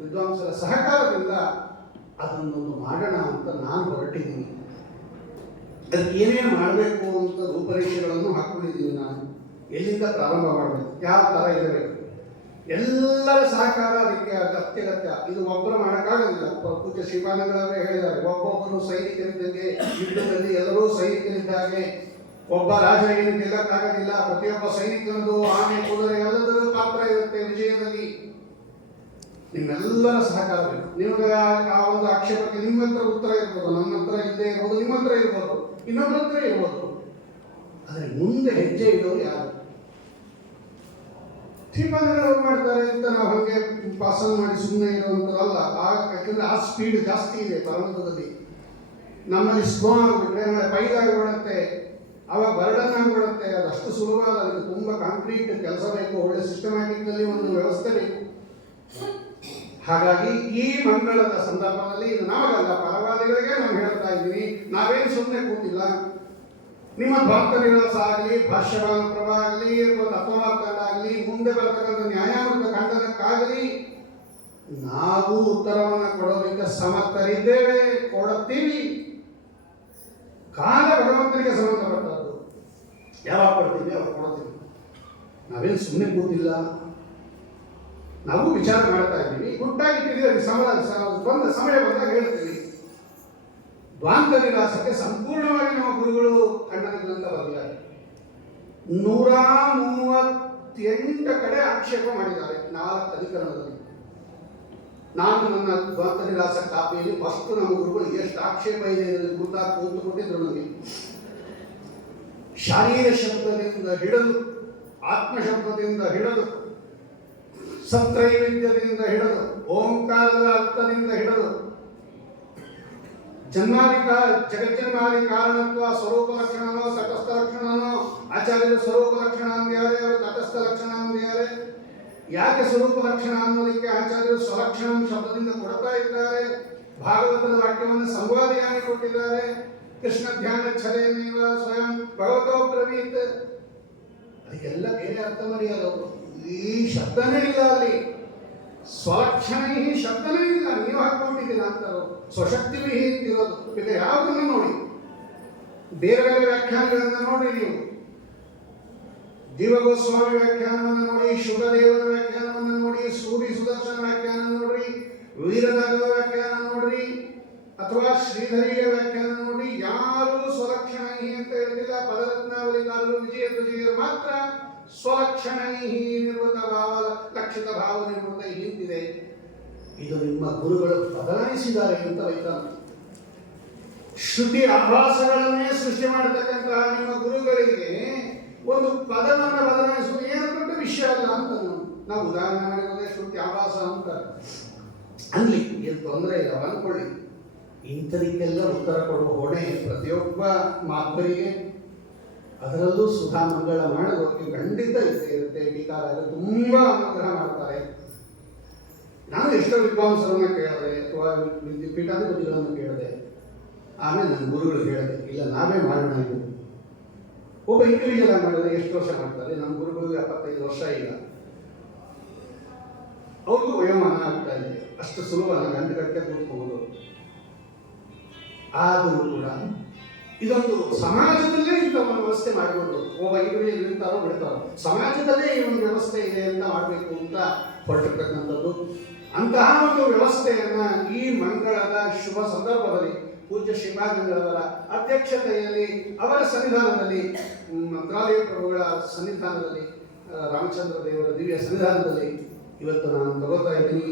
ವಿದ್ವಾಂಸರ ಸಹಕಾರದಿಂದ ಅದನ್ನೊಂದು ಮಾಡೋಣ ಅಂತ ನಾನು ಹೊರಟಿದ್ದೀನಿ. ಅದಕ್ಕೆ ಏನೇನು ಮಾಡಬೇಕು ಅಂತ ರೂಪರೇಷೆಗಳನ್ನು ಹಾಕ್ಕೊಂಡಿದ್ದೀನಿ ನಾನು, ಎಲ್ಲಿಂದ ಪ್ರಾರಂಭ ಮಾಡಬೇಕು ಯಾವ ಥರ ಇರಬೇಕು? ಎಲ್ಲರ ಸಹಕಾರ ಅದಕ್ಕೆ ಅತ್ಯಗತ್ಯ. ಇದು ಒಬ್ಬರು ಮಾಡೋಕ್ಕಾಗೋದಿಲ್ಲ. ಪ- ಪೂಜ್ಯ ಶ್ರೀಮಾನಗಳವರೇ ಹೇಳಿದ್ದಾರೆ, ಒಬ್ಬೊಬ್ಬರು ಸೈನಿಕರಿದ್ದಂಗೆ, ಯುದ್ಧದಲ್ಲಿ ಎಲ್ಲರೂ ಸೈನಿಕರಿದ್ದಾಗೆ, ಒಬ್ಬ ರಾಜ ಏನು ಪ್ರತಿಯೊಬ್ಬ ಸೈನಿಕನದು ಆನೆ, ಕುದುರೆ ಎಲ್ಲದರ ಪಾತ್ರ ಇರುತ್ತೆ ವಿಜಯದಲ್ಲಿ. ನಿಮ್ಮೆಲ್ಲರ ಸಹಕಾರ ಬೇಕು. ನಿಮಗೆ ಆ- ಆ ಒಂದು ಆಕ್ಷೇಪಕ್ಕೆ ನಿಮ್ಮ ಹತ್ರ ಉತ್ತರ ಇರ್ಬೋದು ನಮ್ಮ ಹತ್ರ ಇಲ್ಲದೆ ಇರ್ಬೋದು ನಿಮ್ಮ ಹತ್ರ ಇರ್ಬೋದು. ಇನ್ನೊಬ್ಬರ ಹತ್ರ ಇರ್ಬೋದು. ಆದರೆ ಮುಂದೆ ಹೆಜ್ಜೆ ಇಡೋರು ಯಾರು? ಶ್ರೀಪಾದಗಳು ಮಾಡ್ತಾರೆ ಅಂತ ನಾವು ಹಾಗೆ ಪಾಸನ್ ಮಾಡಿ ಸುಮ್ಮನೆ ಇರುವಂಥದ್ದಲ್ಲ ಆ ಆ ಸ್ಪೀಡ್ ಜಾಸ್ತಿ ಇದೆ ಪರಮತದಲ್ಲಿ ನಮ್ಮಲ್ಲಿ ಸ್ಲೋ ಆಗಿಬಿಟ್ರೆ ಆಮೇಲೆ ಪೈಲಾಗಿಬಿಡುತ್ತೆ ಅವಾಗ ಬರ್ಡನ್ ಆಗಿಬಿಡುತ್ತೆ. ಅದಷ್ಟು ಸುಲಭ ಅದಕ್ಕೆ ತುಂಬ ಕಾಂಕ್ರೀಟ್ ಕೆಲಸ ಬೇಕು. ಒಳ್ಳೆ ಸಿಸ್ಟಮ್ಯಾಟಿಕಲ್ಲಿ ಒಂದು ವ್ಯವಸ್ಥೆ ಬೇಕು. ಹಾಗಾಗಿ ಈ ಮಂಗಳದ ಸಂದರ್ಭದಲ್ಲಿ ಇದು ನಮಗಲ್ಲ ಪರವಾದಿಗಳಿಗೆ ನಾನು ಹೇಳ್ತಾ ಇದ್ದೀನಿ, ನಾವೇನು ಸುಮ್ಮನೆ ಕೂತಿಲ್ಲ. ನಿಮ್ಮ ಭಕ್ತ ವಿಳಾಸ ಆಗಲಿ ಭಾಷ್ಯವಾದ ಪ್ರಭ ಆಗಲಿ ಅಥವಾ ತತ್ವವಾರ್ತಾಂಡ ಆಗಲಿ, ಮುಂದೆ ಬರ್ತಕ್ಕಂಥ ನ್ಯಾಯಾಮೃತ ಖಂಡನಕ್ಕಾಗಲಿ, ನಾವು ಉತ್ತರವನ್ನು ಕೊಡೋದಕ್ಕೆ ಸಮರ್ಥರಿದ್ದೇವೆ, ಕೊಡುತ್ತೀವಿ. ಕಾಲ ಭಗವಂತನಿಗೆ ಸಂಬಂಧಪಟ್ಟದ್ದು ಯಾವಾಗ ಕೊಡ್ತೀವಿ? ಅವಾಗ ಕೊಡ್ತೀವಿ ನಾವೇನು ಸುಮ್ಮನೆ ಕೂತಿಲ್ಲ. ನಾವು ವಿಚಾರ ಮಾಡ್ತಾ ಇದ್ದೀವಿ. ತಿಳಿದ ಸಮ ಸಮಯ ಬಂದ ಸಮಯ ಬಂದಾಗ ಹೇಳ್ತೀವಿ ದ್ವಾಂತ ವಿಲಾಸಕ್ಕೆ ಸಂಪೂರ್ಣವಾಗಿ ನಮ್ಮ ಗುರುಗಳು ಖಂಡನ ಬಂದಿದ್ದಾರೆ ನೂರ ಮೂವತ್ತೆಂಟ ಕಡೆ ಆಕ್ಷೇಪ ಮಾಡಿದ್ದಾರೆ ನಾಲ್ಕು ಅಧಿಕರಣದಲ್ಲಿ. ನಾನು ನನ್ನ ದ್ವಂತನಿರಾಸ ಕಾಪಿಯಲ್ಲಿ ಫಸ್ಟ್ ನಮ್ಮ ಗುರುಗಳು ಎಷ್ಟು ಆಕ್ಷೇಪ ಇದೆ ಎಂದು ಗುರುತಾಗಿ ಕೂತು ಕೊಟ್ಟಿದ್ರು ನನಗೆ. ಶಾರೀರ ಶಬ್ದದಿಂದ ಹಿಡಿದು ಆತ್ಮ ಶಬ್ದದಿಂದ ಹಿಡಿದು ಸತ್ರೈವಿದ್ಯದಿಂದ ಹಿಡಿದು, ಓಂಕಾರದ ಅರ್ಥದಿಂದ ಹಿಡಿದು, ಜನ್ಮಾಧಿಕ ಜಗಜ್ಜನ್ಮಾದಿ ಕಾರಣತ್ವ ಸ್ವರೂಪ ಲಕ್ಷಣನೋ, ತಟಸ್ಥ ಲಕ್ಷಣನೋ, ಆಚಾರ್ಯರು ಸ್ವರೂಪ ಲಕ್ಷಣ ಅಂದ್ಯಾರೆ ಅವರು, ತಟಸ್ಥ ಲಕ್ಷಣ ಅಂದ್ಯಾರೆ. ಯಾಕೆ ಸ್ವರೂಪ ಲಕ್ಷಣ ಅನ್ನೋದಕ್ಕೆ ಆಚಾರ್ಯರು ಸ್ವಲಕ್ಷಣ ಶಬ್ದದಿಂದ ಕೊಡ್ತಾ ಇದ್ದಾರೆ. ಭಾಗವತದ ವಾಕ್ಯವನ್ನು ಸಂವಾದಿಯಾಗಿ ಕೊಟ್ಟಿದ್ದಾರೆ. ಕೃಷ್ಣ ಧ್ಯಾನ ಛಲೇನೇವ ಸ್ವಯಂ ಭಗವತೋ ಪ್ರವೀತ್ ಅದಕ್ಕೆಲ್ಲ ಬೇರೆ ಅರ್ಥ ಮರೆಯಲ್ಲ ಈ ಶಬ್ದನೇ ಇಲ್ಲ ಅಲ್ಲಿ. ಸ್ವಲಕ್ಷಣ ಶಬ್ದನೇ ಇಲ್ಲ. ನೀವು ಹಾಕೊಂಡಿದ್ದೀರ ಅಂತ ಸ್ವಶಕ್ತಿ ಅಂತಿರೋದು ಇದು ಯಾವುದನ್ನು ನೋಡಿ? ಬೇರೆ ಬೇರೆ ವ್ಯಾಖ್ಯಾನಗಳನ್ನ ನೋಡಿ ನೀವು. ದಿವಗೋಸ್ವಾಮಿ ವ್ಯಾಖ್ಯಾನವನ್ನು ನೋಡಿ ಶುಭದೇವನ ವ್ಯಾಖ್ಯಾನವನ್ನು ನೋಡಿ, ಸೂರಿ ಸುದರ್ಶನ ವ್ಯಾಖ್ಯಾನ ನೋಡ್ರಿ ವೀರದಾಗದ ವ್ಯಾಖ್ಯಾನ ನೋಡ್ರಿ ಅಥವಾ ಶ್ರೀಧರಿಯ ವ್ಯಾಖ್ಯಾನ ನೋಡಿ, ಯಾರು ಸ್ವಲಕ್ಷಣಿ ಅಂತ ಹೇಳ್ತಿಲ್ಲ ಪದರತ್ನಾವಲಿಗಾರರು ವಿಜಯ ವಿಜಯರು ಮಾತ್ರ. ಸ್ವಲಕ್ಷಣಿ ನಿರ್ವೃತ ಭಾವ ಲಕ್ಷಿತ ಭಾವ ನಿರ್ವೃತ ಹೀಗಿದೆ. ಇದು ನಿಮ್ಮ ಗುರುಗಳು ಬದಲಾಯಿಸಿದ್ದಾರೆ ಅಂತ ವೈತಾಂತ ಶ್ರುತಿ ಅಭ್ಯಾಸಗಳನ್ನೇ ಸೃಷ್ಟಿ ಮಾಡತಕ್ಕಂತಹ ನಿಮ್ಮ ಗುರುಗಳಿಗೆ ಒಂದು ಪದವನ್ನು ಬದಲಾಯಿಸುವುದು ಏನು ದೊಡ್ಡ ವಿಷಯ ಅಲ್ಲ ಅಂತ ನಾವು ಉದಾಹರಣೆ ಶ್ರುತಿ ಆಭಾಸ ಅಂತ ಅಲ್ಲಿ ಏನು ತೊಂದರೆ ಇಲ್ಲ ಅನ್ಕೊಳ್ಳಿ ಇಂಥದಕ್ಕೆಲ್ಲ ಉತ್ತರ ಕೊಡುವ ಹೊಣೆ ಪ್ರತಿಯೊಬ್ಬ ಮಾಧ್ವರಿಗೆ ಅದರಲ್ಲೂ ಸುಧಾ ಮಂಗಳ ಮಾಡೋದಕ್ಕೆ ಖಂಡಿತ ಇದ್ದೇ ಇರುತ್ತೆ ಟೀಕಾರಾಗ ತುಂಬ ಅನುಗ್ರಹ ಮಾಡ್ತಾರೆ. ನಾನು ಎಷ್ಟೋ ವಿದ್ವಾಂಸರನ್ನ ಕೇಳಿದೆ, ಅಥವಾ ಪೀಠಾಧಿಪತಿಗಳನ್ನು ಕೇಳಿದೆ. ಆಮೇಲೆ ನನ್ನ ಗುರುಗಳು ಹೇಳಿದೆ, ಇಲ್ಲ, ನಾವೇ ಮಾಡೋಣ ಇದು. ಒಬ್ಬ ಇಂಡಿವಿಜುವಲ್ ಆಗಿ ಮಾಡಿದ್ರೆ ಎಷ್ಟು ವರ್ಷ ಮಾಡ್ತಾರೆ? ನಮ್ಮ ಗುರುಗಳು ಎಪ್ಪತ್ತೈದು ವರ್ಷ ಇಲ್ಲ ಅವ್ರಿಗೂ ವಯೋಮಾನ ಆಗ್ತಾ ಇದೆ. ಅಷ್ಟು ಸುಲಭ ಗಂಟೆ ಗಟ್ಟೆ ಕೂತ್ಕೋಬೋದು. ಆದರೂ ಕೂಡ ಇದೊಂದು ಸಮಾಜದಲ್ಲೇ ಇಂಥ ಒಂದು ವ್ಯವಸ್ಥೆ ಮಾಡಿಕೊಂಡು ಒಬ್ಬ ಇಂಡಿವಿಜುವಲ್ ನಿಂತಾರೋ ಬಿಡ್ತಾರೋ ಸಮಾಜದಲ್ಲೇ ಈ ಒಂದು ವ್ಯವಸ್ಥೆ ಇದೆ ಅಂತ ಮಾಡಬೇಕು ಅಂತ ಹೊರಟಿರ್ತಕ್ಕಂಥದ್ದು. ಅಂತಹ ಒಂದು ವ್ಯವಸ್ಥೆಯನ್ನು ಈ ಮಂಗಳದ ಶುಭ ಸಂದರ್ಭದಲ್ಲಿ ಪೂಜ್ಯ ಶ್ರೀಪಾದಂಗಳವರ ಅಧ್ಯಕ್ಷತೆಯಲ್ಲಿ ಅವರ ಸನ್ನಿಧಾನದಲ್ಲಿ ಮಂತ್ರಾಲಯ ಪ್ರಭುಗಳ ಸನ್ನಿಧಾನದಲ್ಲಿ ರಾಮಚಂದ್ರ ದೇವರ ದಿವ್ಯ ಸನ್ನಿಧಾನದಲ್ಲಿ ಇವತ್ತು ನಾನು ತಗೋತಾ ಇದ್ದೀನಿ.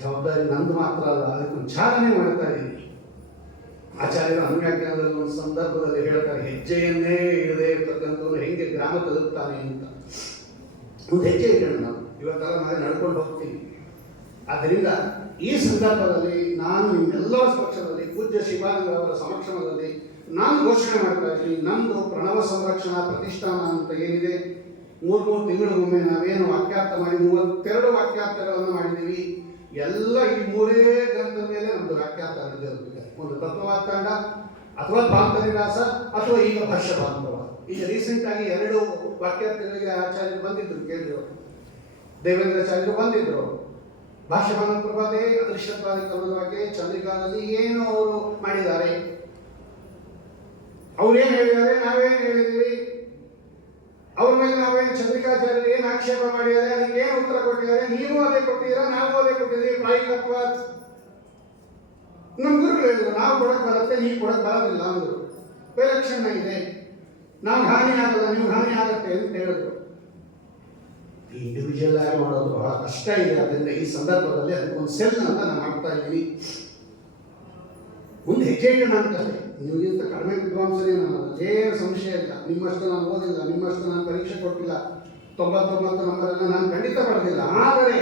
ಜವಾಬ್ದಾರಿ ನಂದು ಮಾತ್ರ ಅಲ್ಲ, ಅದಕ್ಕೆ ಒಂದು ಚಾಲನೆ ಮಾಡ್ತಾ ಇದ್ದೀನಿ. ಆಚಾರ್ಯರ ಅನುವ್ಯಾಖ್ಯಾನದಲ್ಲಿ ಒಂದು ಸಂದರ್ಭದಲ್ಲಿ ಹೇಳ್ತಾರೆ, ಹೆಜ್ಜೆಯನ್ನೇ ಇಡದೆ ಇರ್ತಕ್ಕಂಥವ್ರು ಹೆಂಗೆ ಗ್ರಾಮ ತಲುಪ್ತಾನೆ ಅಂತ. ಒಂದು ಹೆಜ್ಜೆ ಇಡೋಣ ನಾವು ಇವತ್ತೆಲ್ಲ ನಾಳೆ ನಡ್ಕೊಂಡು ಹೋಗ್ತೀನಿ. ಆದ್ದರಿಂದ ಈ ಸಂದರ್ಭದಲ್ಲಿ ನಾನು ನಿಮ್ಮೆಲ್ಲರ ಪಕ್ಷದಲ್ಲಿ ಪೂಜ್ಯ ಶಿವಾನಂದರವರ ಸಮಕ್ಷಮದಲ್ಲಿ ನಾನು ಘೋಷಣೆ ಮಾಡ್ತಾ ಇದ್ದೀನಿ ನಮ್ಮದು ಪ್ರಣವ ಸಂರಕ್ಷಣಾ ಪ್ರತಿಷ್ಠಾನ ಅಂತ ಏನಿದೆ, ಮೂರು ಮೂರು ತಿಂಗಳಿಗೊಮ್ಮೆ ನಾವೇನು ವಾಕ್ಯಾರ್ಥ ಮಾಡಿ, ಮೂವತ್ತೆರಡು ವಾಕ್ಯಾರ್ಥಗಳನ್ನು ಮಾಡಿದ್ದೀವಿ. ಎಲ್ಲ ಈ ಮೂರೇ ಗ್ರಂಥದ ಮೇಲೆ ನಮ್ಮದು ವಾಕ್ಯಾರ್ಥ ನಡೆದಿರುತ್ತೆ. ಒಂದು ತತ್ವವಾಕ್ಕಾಂಡ ಅಥವಾ ಭಾಂತನಿರಾಸ ಅಥವಾ ಈಗ ಭಾಷ್ಯ ಬಾಂಧವ ಈಗ ರೀಸೆಂಟ್ ಆಗಿ ಎರಡು ವಾಕ್ಯಾರ್ಥಗಳಿಗೆ ಆಚಾರ್ಯರು ಬಂದಿದ್ರು, ಕೇಳಿದ್ರು. ದೇವೇಂದ್ರಾಚಾರ್ಯರು ಬಂದಿದ್ರು. ಭಾಷ್ಯ ಪ್ರಭಾತೆ ಅದೃಶ್ಯತ್ವಾದಿ ಕರ್ಮದ ಬಗ್ಗೆ ಚಂದ್ರಿಕಾದಲ್ಲಿ ಏನು ಅವರು ಮಾಡಿದ್ದಾರೆ. ಅವ್ರೇನು ಹೇಳಿದ್ದಾರೆ, ನಾವೇನು ಹೇಳಿದ್ದೀವಿ ಅವ್ರ ಮೇಲೆ ನಾವೇನು ಚಂದ್ರಿಕಾಚಾರ್ಯರು ಏನು ಆಕ್ಷೇಪ ಮಾಡಿದ್ದಾರೆ, ಅದಕ್ಕೆ ಏನು ಉತ್ತರ ಕೊಟ್ಟಿದ್ದಾರೆ? ನೀವು ಅದೇ ಕೊಟ್ಟಿದ್ದೀರಾ, ನಾವು ಅದೇ ಕೊಟ್ಟಿದ್ದೀವಿ ಪ್ರಾಯಿಕತ್ವ ನಮ್ಮ ಗುರುಗಳು ಹೇಳಿದ್ರು, ನಾವು ಕೊಡಕ್ಕೆ ಬರುತ್ತೆ, ನೀವು ಕೊಡಕ್ ಬರೋದಿಲ್ಲ ಅಂದರು. ವಿಲಕ್ಷಣ ಇದೆ ನಾವು ಹಾನಿ ಆಗಲ್ಲ, ನೀವು ಹಾನಿ ಆಗತ್ತೆ ಅಂತ ಹೇಳಿದ್ರು. ಇಂಡಿವಿಜುವಲ್ ಆಗಿ ಮಾಡೋದು ಬಹಳ ಕಷ್ಟ ಇದೆ. ಅದರಿಂದ ಈ ಸಂದರ್ಭದಲ್ಲಿ ಅದಕ್ಕೊಂದು ಸೆಲ್ ಅಂತ ನಾನು ಮಾಡ್ತಾ ಇದ್ದೀನಿ. ಒಂದು ಹೆಜ್ಜೆ ಇಡೋಣ ಅಂತಾರೆ ನಿಮಗಿಂತ ಕಡಿಮೆ ವಿದ್ವಾಂಸರೇ ನಾನು. ಅದೇ ಸಂಶಯ ಇಲ್ಲ. ನಿಮ್ಮಷ್ಟು ನಾನು ಓದಿಲ್ಲ, ನಿಮ್ಮಷ್ಟು ನಾನು ಪರೀಕ್ಷೆ ಕೊಟ್ಟಿಲ್ಲ. ತೊಂಬತ್ತೊಂಬತ್ತು ನಂಬರೆಲ್ಲ ನಾನು ಖಂಡಿತ ಪಡೆದಿಲ್ಲ ಆದರೆ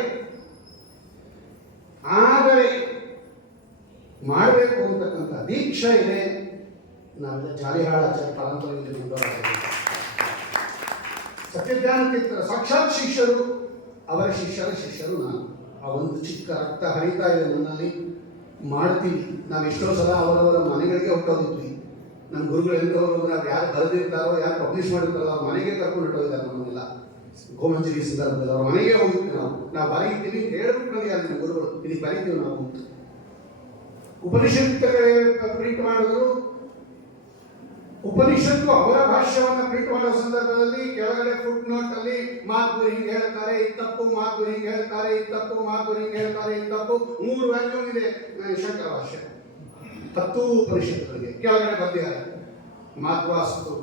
ಆದರೆ ಮಾಡಬೇಕು ಅಂತಕ್ಕಂಥ ದೀಕ್ಷೆ ಇದೆ. ನಾವೆಲ್ಲ ಜಾಲಿಹಾಳ ಪರಂಪರೆಯಲ್ಲಿ ಮುಂದುವರೆದಿದ್ದೀವಿ. ಸತ್ಯಜ್ಞಾನ ತೀರ್ಥರ ಸಾಕ್ಷಾತ್ ಶಿಷ್ಯರು, ಅವರ ಶಿಷ್ಯರ ಶಿಷ್ಯರು ನಾನು. ಆ ಒಂದು ಚಿಕ್ಕ ರಕ್ತ ಹರಿತಾ ಇದೆ ನನ್ನಲ್ಲಿ. ಮಾಡ್ತೀವಿ ನಾವು ಎಷ್ಟೋ ಸಲ ಅವರವರ ಮನೆಗಳಿಗೆ ಹೊಟ್ಟೋಗಿದ್ವಿ ನಮ್ಮ ಗುರುಗಳು ಎಂಥವರು ನಾವು ಯಾರು ಬರೆದಿರ್ತಾರೋ, ಯಾರು ಪಬ್ಲಿಷ್ ಮಾಡಿರ್ತಾರೋ, ಅವ್ರ ಮನೆಗೆ ಕರ್ಕೊಂಡು ಹೊಟ್ಟೋಗಿದ್ದಾರೆ ನಮ್ಮನ್ನೆಲ್ಲ. ಗೋಮಂಜರಿ ಸಂದರ್ಭದಲ್ಲಿ ಅವ್ರ ಮನೆಗೆ ಹೋಗಿದ್ವಿ ನಾವು. ನಾವು ಬರೀತೀವಿ ನನಗೆ ಅಲ್ಲಿ ಗುರುಗಳು. ಇಲ್ಲಿ ಬರೀತೀವಿ ನಾವು ಉಪನಿಷತ್ ಪ್ರಿಂಟ್ ಮಾಡಿದ್ರು ಉಪನಿಷತ್ತು ಅವರ ಭಾಷ್ಯವನ್ನು ಪ್ರಿಂಟ್ ಮಾಡುವ ಸಂದರ್ಭದಲ್ಲಿ ಕೆಳಗಡೆ ಫುಟ್ ನೋಟ್ ಅಲ್ಲಿ ಮಾತು ಹಿಂಗೆ ಹೇಳ್ತಾರೆ ತಪ್ಪು ಮಾತು ಹಿಂಗೆ ಹೇಳ್ತಾರೆ ತಪ್ಪು ಮಾತು ಹಿಂಗೆ ಹೇಳ್ತಾರೆ ತಪ್ಪು ಮೂರು ವ್ಯಾಲ್ಯೂ ಇದೆ ಶಂಕರ ಭಾಷ್ಯ. ಹತ್ತು ಉಪನಿಷತ್ತುಗಳಿಗೆ. ಕೆಳಗಡೆ ಬರ್ದಿದ್ದಾರೆ ಮಾತ್ವಾಸ್ತು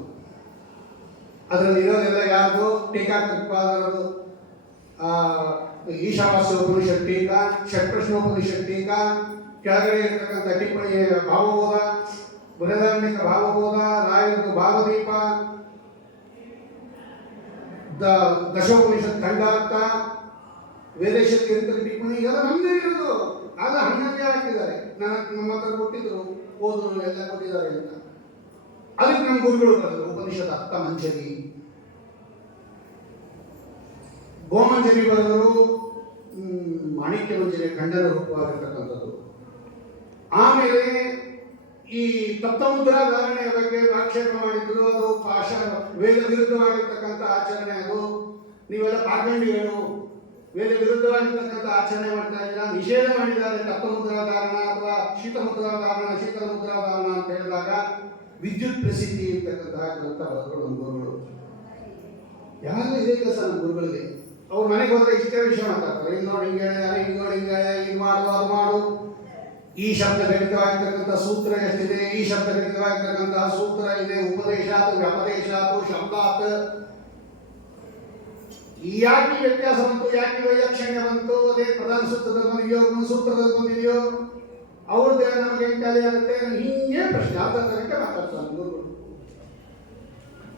ಅದರಲ್ಲಿ ಇರೋದೆಲ್ಲ ಯಾವುದು ಶಕ್ತಿ ಈಶಾವಾಸ್ಯ ಉಪನಿಷತ್ ಟೀಕಾ ಷಟ್ಪ್ರಶ್ನೋಪನಿಷತ್ ಟೀಕಾ ಕೆಳಗಡೆ ಇರತಕ್ಕಂಥ ಟಿಪ್ಪಣಿ ಭಾವಬೋಧ, ಬೃಹದಾರಣ್ಯಕ ಭಾವಬೋಧ ರಾಯರದು ಭಾವದೀಪ, ದ ದಶೋಪನಿಷತ್ ಖಂಡಾರ್ಥ ವೇದೇಶಕ್ಕೆ ಇರ್ತಕ್ಕ ಟಿಪ್ಪಣಿ ಎಲ್ಲ ನಮ್ದೇ ಇರೋದು. ಆಗ ಹಣ್ಣಕ್ಕೆ ಹಾಕಿದ್ದಾರೆ ನನಗೆ ನಮ್ಮ ಹತ್ರ ಕೊಟ್ಟಿದ್ರು ಓದರು ಎಲ್ಲ ಕೊಟ್ಟಿದ್ದಾರೆ ಅಂತ. ಅದಕ್ಕೆ ನಮ್ಮ ಗುರುಗಳು ಬರೆದರು ಉಪನಿಷತ್ ಅರ್ಥ ಮಂಜರಿ. ಗೋಮಂಜರಿ ಬರೆದರು ಮಾಣಿಕ್ಯ ಮಂಜರಿ ಖಂಡನ ರೂಪವಾಗಿರ್ತಕ್ಕಂಥದ್ದು ಆಮೇಲೆ ಈ ತಪ್ತಮುದ್ರ ಧಾರಣೆಯ ಬಗ್ಗೆ ಆಕ್ಷೇಪ ಮಾಡಿದ್ರು, ಅದು ಪಾಶ ವೇದ ವಿರುದ್ಧವಾಗಿರ್ತಕ್ಕಂಥ ಆಚರಣೆ ಅದು. ನೀವೆಲ್ಲ ಪಾಖಂಡಿಗಳು ವೇದ ವಿರುದ್ಧವಾಗಿರ್ತಕ್ಕಂಥ ಆಚರಣೆ ಮಾಡ್ತಾ ಇದ್ದೀರಾ? ನಿಷೇಧ ಮಾಡಿದ್ದಾರೆ ತಪ್ತಮುದ್ರ ಧಾರಣ ಅಥವಾ ಶೀತಮುದ್ರಾ ಧಾರಣ ಶೀತಲ ಮುದ್ರಾ ಧಾರಣ ಅಂತ ಹೇಳಿದಾಗ ವಿದ್ಯುತ್ ಪ್ರಸಿದ್ಧಿ ಇರ್ತಕ್ಕಂತಹ ಗ್ರಂಥ ನಮ್ಮ ಗುರುಗಳು. ಯಾರು ಇದೇ ಕೆಲಸ ನಮ್ಮ ಗುರುಗಳಿಗೆ? ಅವ್ರ ಮನೆಗೆ ಹೋದ್ರೆ ಇಷ್ಟೇ ವಿಷಯ ಮಾತಾಡ್ತಾರೆ. ಇಲ್ಲಿ ನೋಡಿ ಹಿಂಗೆ ಹೇಳಿದಾರೆ ಹಿಂಗೆ ನೋಡಿ ಹಿಂಗೆ ಇದು ಮಾಡು, ಅದು ಮಾಡು. ಈ ಶಬ್ದ ಗಣಿತವಾಗಿರ್ತಕ್ಕಂಥ ಸೂತ್ರ ಎಷ್ಟಿದೆ? ಈ ಶಬ್ದ ಗಣಿತವಾಗಿರ್ತಕ್ಕಂಥ ಸೂತ್ರ ಇದೆ. ಉಪದೇಶಾತ್, ವ್ಯಪದೇಶಾತ್, ಶಬ್ದಾತ್. ಯಾಕೆ ವ್ಯತ್ಯಾಸ ಬಂತು ಯಾಕೆ ವೈಲಕ್ಷಣ್ಯ ಬಂತು. ಅದೇ ಪ್ರಧಾನ ಸೂತ್ರದಲ್ಲಿ ಬಂದಿದೆಯೋ, ಗುಣ ಸೂತ್ರದಲ್ಲಿ ಬಂದಿದೆಯೋ, ಅವ್ರದ್ದೇ ನಮಗೆ ಹೆಂಗೆ ಆಗುತ್ತೆ ಹಿಂಗೆ ಪ್ರಶ್ನೆ. ಅರ್ಧ ಗಂಟೆ ಮಾತಾಡ್ತಾರೆ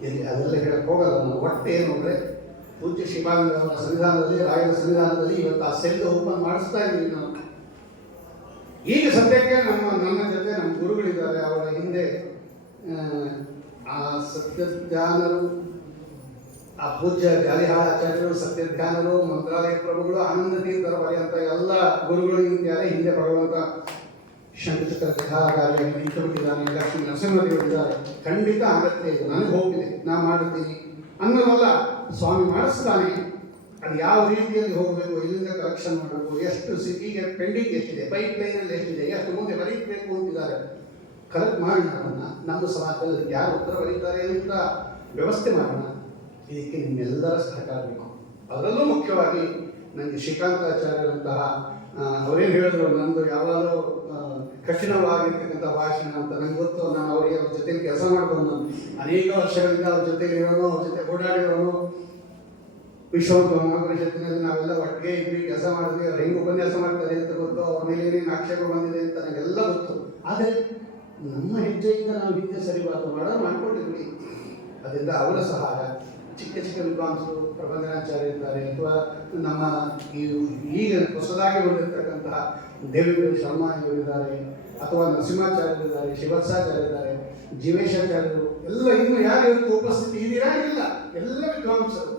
ಎಲ್ಲಿ ಅದೆಲ್ಲ ಹೇಳಕ್ ಹೋಗಲ್ಲ. ನಾವು ಒಟ್ಟು ಏನು ಅಂದ್ರೆ, ಪೂಜ್ಯ ಶಿವಾನಂದವರ ಸಂವಿಧಾನದಲ್ಲಿ ರಾಯರ ಸಂವಿಧಾನದಲ್ಲಿ ಇವತ್ತು ಆ ಸೆಲ್ ಓಪನ್ ಮಾಡಿಸ್ತಾ ಇದ್ದೀವಿ ನಾವು. ಈಗ ಸದ್ಯಕ್ಕೆ ನಮ್ಮ ನನ್ನ ಜೊತೆ ನಮ್ಮ ಗುರುಗಳಿದ್ದಾರೆ. ಅವರ ಹಿಂದೆ ಆ, ಸತ್ಯ ಧ್ಯಾನರು ಆ ಪೂಜ್ಯ ಗಾಲಿಹಾಳ ಆಚಾರ್ಯರು ಸತ್ಯಧ್ಯಾನರು ಮಂತ್ರಾಲಯ ಪ್ರಭುಗಳು ಆನಂದ ತೀರ್ಥರ ಪರ್ಯಂತ ಎಲ್ಲ ಗುರುಗಳು ಇದ್ದಾರೆ ಹಿಂದೆ ಭಗವಂತ ಶಂಕಚಕ್ರ ಕಥಾಕಾರ್ಯ ನಿಂತು ಬಿಟ್ಟಿದ್ದಾನೆ ಲಕ್ಷ್ಮೀ ನರಸಿಂಹದೇವರಿದ್ದಾರೆ ಖಂಡಿತ ಅಗತ್ಯ ಇದೆ ನನಗೆ ಹೋಗಿದೆ ನಾ ಮಾಡುತ್ತೀನಿ. ಅನ್ನೋದಲ್ಲ ಸ್ವಾಮಿ ಮಾಡಿಸ್ತಾನೆ. ಅದು ಯಾವ ರೀತಿಯಲ್ಲಿ ಹೋಗಬೇಕು, ಎಲ್ಲಿಂದ ಕಲೆಕ್ಷನ್ ಮಾಡಬೇಕು, ಎಷ್ಟು ಸಿಟಿಗೆ ಪೆಂಡಿಂಗ್ ಎಷ್ಟಿದೆ ಪೈಪ್ ಲೈನಲ್ಲಿ ಎಷ್ಟಿದೆ, ಎಷ್ಟು ಮುಂದೆ ಬರೀಬೇಕು ಅಂತಿದ್ದಾರೆ. ಕಲೆಕ್ಟ್ ಮಾಡಿ ಅದನ್ನು ನಮ್ಮ ಸಮಾಜದಲ್ಲಿ ಯಾರು ಉತ್ತರ ಬರೀತಾರೆ ಅಂತ ವ್ಯವಸ್ಥೆ ಮಾಡೋಣ. ಇದಕ್ಕೆ ನಿಮ್ಮೆಲ್ಲರ ಸಹಕಾರ ಬೇಕು. ಅದರಲ್ಲೂ ಮುಖ್ಯವಾಗಿ ನನಗೆ ಶ್ರೀಕಾಂತಾಚಾರ್ಯರಂತಹ ಅವರೇನು ಹೇಳಿದ್ರು, ನಂದು ಯಾವಾಗಲೂ ಕಠಿಣವಾಗಿರ್ತಕ್ಕಂಥ ಭಾಷಣ ಅಂತ ನಂಗೆ ಗೊತ್ತು. ನಾನು ಅವರಿಗೆ ಅವ್ರ ಜೊತೆಲಿ ಕೆಲಸ ಮಾಡ್ಬೋದು ಅನೇಕ ವರ್ಷಗಳಿಂದ ಅವ್ರ ಜೊತೆಗೆ ಇರೋನು ಅವ್ರ ಜೊತೆ ಓಡಾಡಿರೋನು. ವಿಶ್ವೋತ್ವ ಪರಿಷತ್ತಿನಲ್ಲಿ ನಾವೆಲ್ಲ ಒಟ್ಟಿಗೆ ಇದ್ವಿ, ಕೆಲಸ ಮಾಡಿದ್ವಿ ಅವ್ರು ಹೆಂಗೆ ಉಪನ್ಯಾಸ ಮಾಡ್ತಾರೆ ಅಂತ ಗೊತ್ತು, ಅವ್ರ ಮೇಲೆ ಏನೇನು ಆಕ್ಷೇಪ ಬಂದಿದೆ ಅಂತ ನನಗೆಲ್ಲ ಗೊತ್ತು. ಆದರೆ ನಮ್ಮ ಹೆಜ್ಜೆಯಿಂದ ನಾವು ಹಿಂದೆ ಸರಿಬಾರ್ದು ಮಾಡೋ ಮಾಡ್ಕೊಂಡಿದ್ವಿ. ಅದರಿಂದ ಅವರ ಸಹಾಯ, ಚಿಕ್ಕ ಚಿಕ್ಕ ವಿದ್ವಾಂಸರು ಪ್ರಬಂಧನಾಚಾರ್ಯ ಇದ್ದಾರೆ ಅಥವಾ ನಮ್ಮ ಈ ಈಗ ಹೊಸದಾಗಿ ಬಂದಿರತಕ್ಕಂತಹ ದೇವೇಂದ್ರ ಶರ್ಮಾ ಇದ್ದಾರೆ, ಅಥವಾ ನರಸಿಂಹಾಚಾರ್ಯರಿದ್ದಾರೆ ಶಿವತ್ಸಾಚಾರ್ಯರಿದ್ದಾರೆ ಜೀವೇಶಾಚಾರ್ಯರು, ಎಲ್ಲ ಇನ್ನು ಯಾರು ಇವತ್ತು ಉಪಸ್ಥಿತಿ ಇದೀರಾ? ಇಲ್ಲ. ಎಲ್ಲ ವಿದ್ವಾಂಸರು.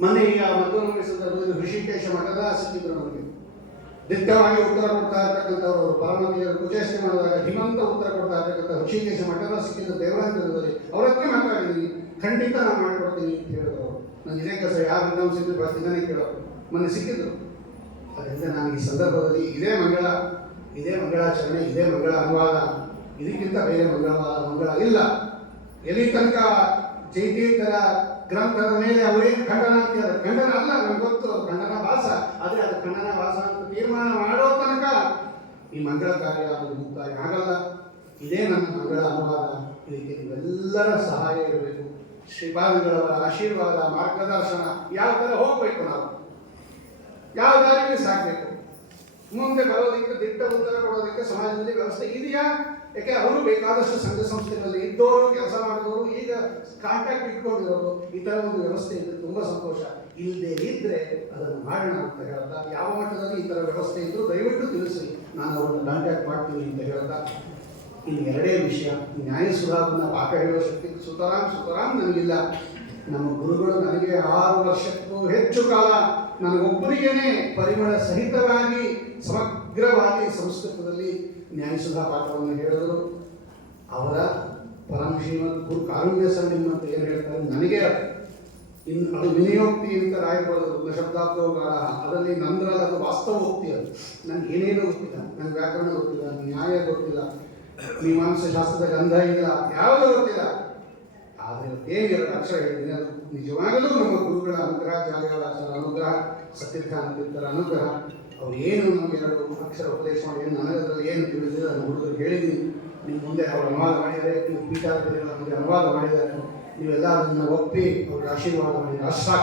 ಮೊನ್ನೆ ಈಗ ಮಧ್ಯ ಸಂದರ್ಭದಲ್ಲಿ ಋಷಿಕೇಶ ಮಠದ ಸಿಕ್ಕಿದ್ರು ನಮಗೆ ದಿಟ್ಟವಾಗಿ ಉತ್ತರ ಕೊಡ್ತಾ ಇರ್ತಕ್ಕಂಥವರು ಪರಮತಿಯರು ಕುಚೇಷ್ಟೆ ಮಾಡಿದಾಗ ಹಿಮಂತ ಉತ್ತರ ಕೊಡ್ತಾ ಇರ್ತಕ್ಕಂಥ ಋಷಿಕೇಶ ಮಠದ ಸಿಕ್ಕಿದ್ದು ದೇವರಾಂತರದಲ್ಲಿ ಅವ್ರ ಮಾತಾಡಿದ್ದೀನಿ ಖಂಡಿತ ನಾನು ಮಾಡ್ಕೊಡ್ತೀನಿ ಅಂತ ಹೇಳಿದ್ರು ನಾನು ಇದೇ ಕೆಲಸ ಯಾರು ವಿದ್ವಾಂಸಿದ್ರು ದಿನ ಕೇಳೋ ಮೊನ್ನೆ ಸಿಕ್ಕಿದ್ರು. ಅದರಿಂದ ನಾನು ಈ ಸಂದರ್ಭದಲ್ಲಿ ಇದೇ ಮಂಗಳ, ಇದೇ ಮಂಗಳಾಚರಣೆ, ಇದೇ ಮಂಗಳ ಅನುವಾದ. ಇದಕ್ಕಿಂತ ಬೇರೆ ಮಂಗಳ ಮಂಗಳ ಇಲ್ಲ. ಎಲ್ಲಿ ತನಕ ಜೈತೀರ್ಥರ ಗ್ರಂಥದ ಮೇಲೆ ಅವರೇ ಖಂಡನ ಅಂತಾರೆ ಖಂಡನ ಅಲ್ಲ ನಮ್ಗೆ ಗೊತ್ತು ಅದು ಖಂಡನ ವಾಸ ಆದ್ರೆ ಅದು ಖಂಡನ ವಾಸ ಅಂತ ತೀರ್ಮಾನ ಮಾಡೋ ತನಕ ಈ ಮಂಗಳ ಕಾರ್ಯ ಅದು ಮುಕ್ತಾಯ ಆಗಲ್ಲ. ಇದೇ ನನ್ನ ಮಂಗಳ ಅನುವಾದ. ಇದಕ್ಕೆ ನೀವೆಲ್ಲರ ಸಹಾಯ ಇರಬೇಕು. ಶ್ರೀಪಾದಂಗಳವರ ಆಶೀರ್ವಾದ, ಮಾರ್ಗದರ್ಶನ, ಯಾವ ಥರ ಹೋಗಬೇಕು ನಾವು? ಯಾವ ದಾರಿಗೆ ಸಾಕಬೇಕು? ಮುಂದೆ ಬರೋದಕ್ಕೆ, ದಿಟ್ಟ ಉತ್ತರ ಕೊಡೋದಕ್ಕೆ ಸಮಾಜದಲ್ಲಿ ವ್ಯವಸ್ಥೆ ಇದೆಯಾ? ಯಾಕೆ ಅವರು ಬೇಕಾದಷ್ಟು ಸಂಘ ಸಂಸ್ಥೆಗಳಲ್ಲಿ ಇದ್ದವರು, ಕೆಲಸ ಮಾಡಿದವರು, ಈಗ ಕಾಂಟ್ಯಾಕ್ಟ್ ಇಟ್ಕೊಂಡಿರೋರು, ಈ ಥರ ಒಂದು ವ್ಯವಸ್ಥೆ ಇದ್ರೆ ತುಂಬ ಸಂತೋಷ. ಇಲ್ಲದೆ ಇದ್ರೆ ಅದನ್ನು ಮಾಡೋಣ ಅಂತ ಹೇಳ್ತಾ ಯಾವ ಮಟ್ಟದಲ್ಲಿ ಈ ಥರ ವ್ಯವಸ್ಥೆ ಇದ್ರು ದಯವಿಟ್ಟು ತಿಳಿಸಿ. ನಾನು ಅವ್ರನ್ನ ಕಾಂಟ್ಯಾಕ್ಟ್ ಮಾಡ್ತೀನಿ ಅಂತ ಹೇಳ್ತಾ ಇನ್ನು ಎರಡೇ ವಿಷಯ ನ್ಯಾಯ ಸುಧಾರನ್ನ ಪಾಕ ಹೇಳೋ ಶಕ್ತಿ. ಸುತರಾಮ್ ಸುತರಾಮ್ ನನಗಿಲ್ಲ ನಮ್ಮ ಗುರುಗಳು ನನಗೆ ಆರು ವರ್ಷಕ್ಕೂ ಹೆಚ್ಚು ಕಾಲ ನನಗೊಬ್ಬರಿಗೇನೆ ಪರಿಮಳ ಸಹಿತವಾಗಿ ಸಮಗ್ರವಾಗಿ ಸಂಸ್ಕೃತದಲ್ಲಿ ನ್ಯಾಯಸುಧಾ ಪಾತ್ರವನ್ನು ಹೇಳಿದರು. ಅವರ ಪರಮ ಶ್ರೀಮಂತ ಗುರು ಕಾರುಣ್ಯ ಸಂಗಮ್ ಅಂತ ಏನು ಹೇಳ್ತಾರೆ? ನನಗೆ. ಇನ್ನು ಅದು ವಿನಿಯೋಕ್ತಿ ಅಂತ ರಾಯಬಾರದು ಶಬ್ದಾರ್ಥೋಗಾರ. ಅದರಲ್ಲಿ ನಂದ್ರ ಅದು ವಾಸ್ತವೋಕ್ತಿ ಅದು. ನನಗೆ ಏನೇನು ಗೊತ್ತಿಲ್ಲ. ನನಗೆ ವ್ಯಾಕರಣ ಗೊತ್ತಿಲ್ಲ ನ್ಯಾಯ ಗೊತ್ತಿಲ್ಲ, ಮೀಮಾಂಸ ಶಾಸ್ತ್ರದ ಗಂಧ ಇಲ್ಲ, ಯಾವುದೂ ಗೊತ್ತಿಲ್ಲ. ಆದರೆ ಹೇಗೆ ಎರಡು ಅಕ್ಷರ ಹೇಳಿದ್ದೀನಿ ಅದು ನಿಜವಾಗಲೂ ನಮ್ಮ ಗುರುಗಳ ಅನುಗ್ರಹ ಜಾಲಿಗಳಾಚಾರ ಅನುಗ್ರಹ ಸತ್ಯಧ್ಯಾನ ತೀರ್ಥರ ಅನುಗ್ರಹ. ಅವ್ರು ಏನು ನಮಗೆ ಎರಡು ಅಕ್ಷರ ಉಪದೇಶ ಮಾಡಿ ನನಗೆ ಅದರಲ್ಲಿ ಏನು ತಿಳಿದಿದೆ ಅದನ್ನು ಹುಡುಗರು ಹೇಳಿದ್ದೀನಿ ನಿಮ್ಮ ಮುಂದೆ ಅವರು ಅನುವಾದ ಮಾಡಿದ್ದಾರೆ, ನೀವು ಪೀಠಾಧಿಪತಿಗಳ ಮುಂದೆ ಅನುವಾದ ಮಾಡಿದ್ದಾರೆ. ನೀವೆಲ್ಲ ಅದನ್ನು ಒಪ್ಪಿ ಅವ್ರಿಗೆ ಆಶೀರ್ವಾದ ಮಾಡಿದ್ರೆ ಅಷ್ಟು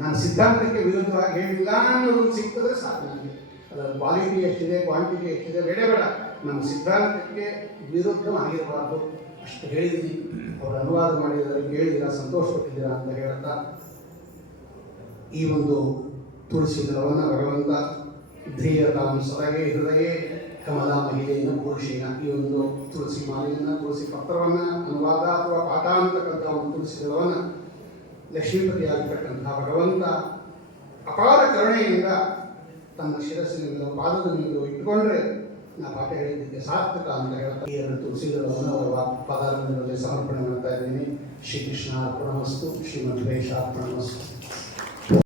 ನಾನು ಸಿದ್ಧಾಂತಕ್ಕೆ ವಿರುದ್ಧವಾಗಿ ಹೇಳಿಲ್ಲ ಅನ್ನೋದು ಸಿಗ್ತದೆ ಸಾಕು ನನಗೆ. ಅದರ ಕ್ವಾಲಿಟಿ ಎಷ್ಟಿದೆ, ಕ್ವಾಂಟಿಟಿ ಎಷ್ಟಿದೆ, ಬೇಡ ಬೇಡ. ನಮ್ಮ ಸಿದ್ಧಾಂತಕ್ಕೆ ವಿರುದ್ಧವಾಗಿರಬಾರ್ದು. ಅಷ್ಟು ಹೇಳಿದ್ದೀನಿ. ಅವರು ಅನುವಾದ ಮಾಡಿದರೆ ಕೇಳಿದ್ದೀರಾ ಸಂತೋಷಪಟ್ಟಿದ್ದೀರಾ ಅಂತ ಹೇಳ್ತಾ ಈ ಒಂದು ತುಳಸಿ ದಳವನ್ನು ಭಗವಂತ ಧ್ಯೇಯತಾಂ ಸರಗೆ ಹೃದಯ ಕಮಲ ಮಹಿಳೆಯನ್ನು ಪುರುಷೇನ. ಈ ಒಂದು ತುಳಸಿ ಮಾಲೆಯನ್ನು, ತುಳಸಿ ಪತ್ರವನ್ನು, ಅನುವಾದ ಅಥವಾ ಪಾಠ ಅಂತಕ್ಕಂಥ ಒಂದು ತುಳಸಿ ದಳವನ್ನು ಲಕ್ಷ್ಮೀಪತಿಯಾಗಿರ್ತಕ್ಕಂಥ ಭಗವಂತ ಅಪಾರ ಕರುಣೆಯಿಂದ ತನ್ನ ಶಿರಸ್ಸಿನಿಂದ ಮೇಲೆ ಇಟ್ಟುಕೊಂಡ್ರೆ ನಾ ಪಾಠ ಹೇಳಿದ್ದಕ್ಕೆ ಸಾರ್ಥಕ ಅಂತ ಹೇಳ್ತಾ ಈ ಎರಡು ತುಳಸಿ ದಳವನ್ನು ಅವರ ಪಾದಾರದಲ್ಲಿ ಸಮರ್ಪಣೆ ಮಾಡ್ತಾ ಇದ್ದೀನಿ. ಶ್ರೀಕೃಷ್ಣ ಅರ್ಪಣಮಸ್ತು ಶ್ರೀಮದ್ ವೇಷ ಅರ್ಪಣಮಸ್ತು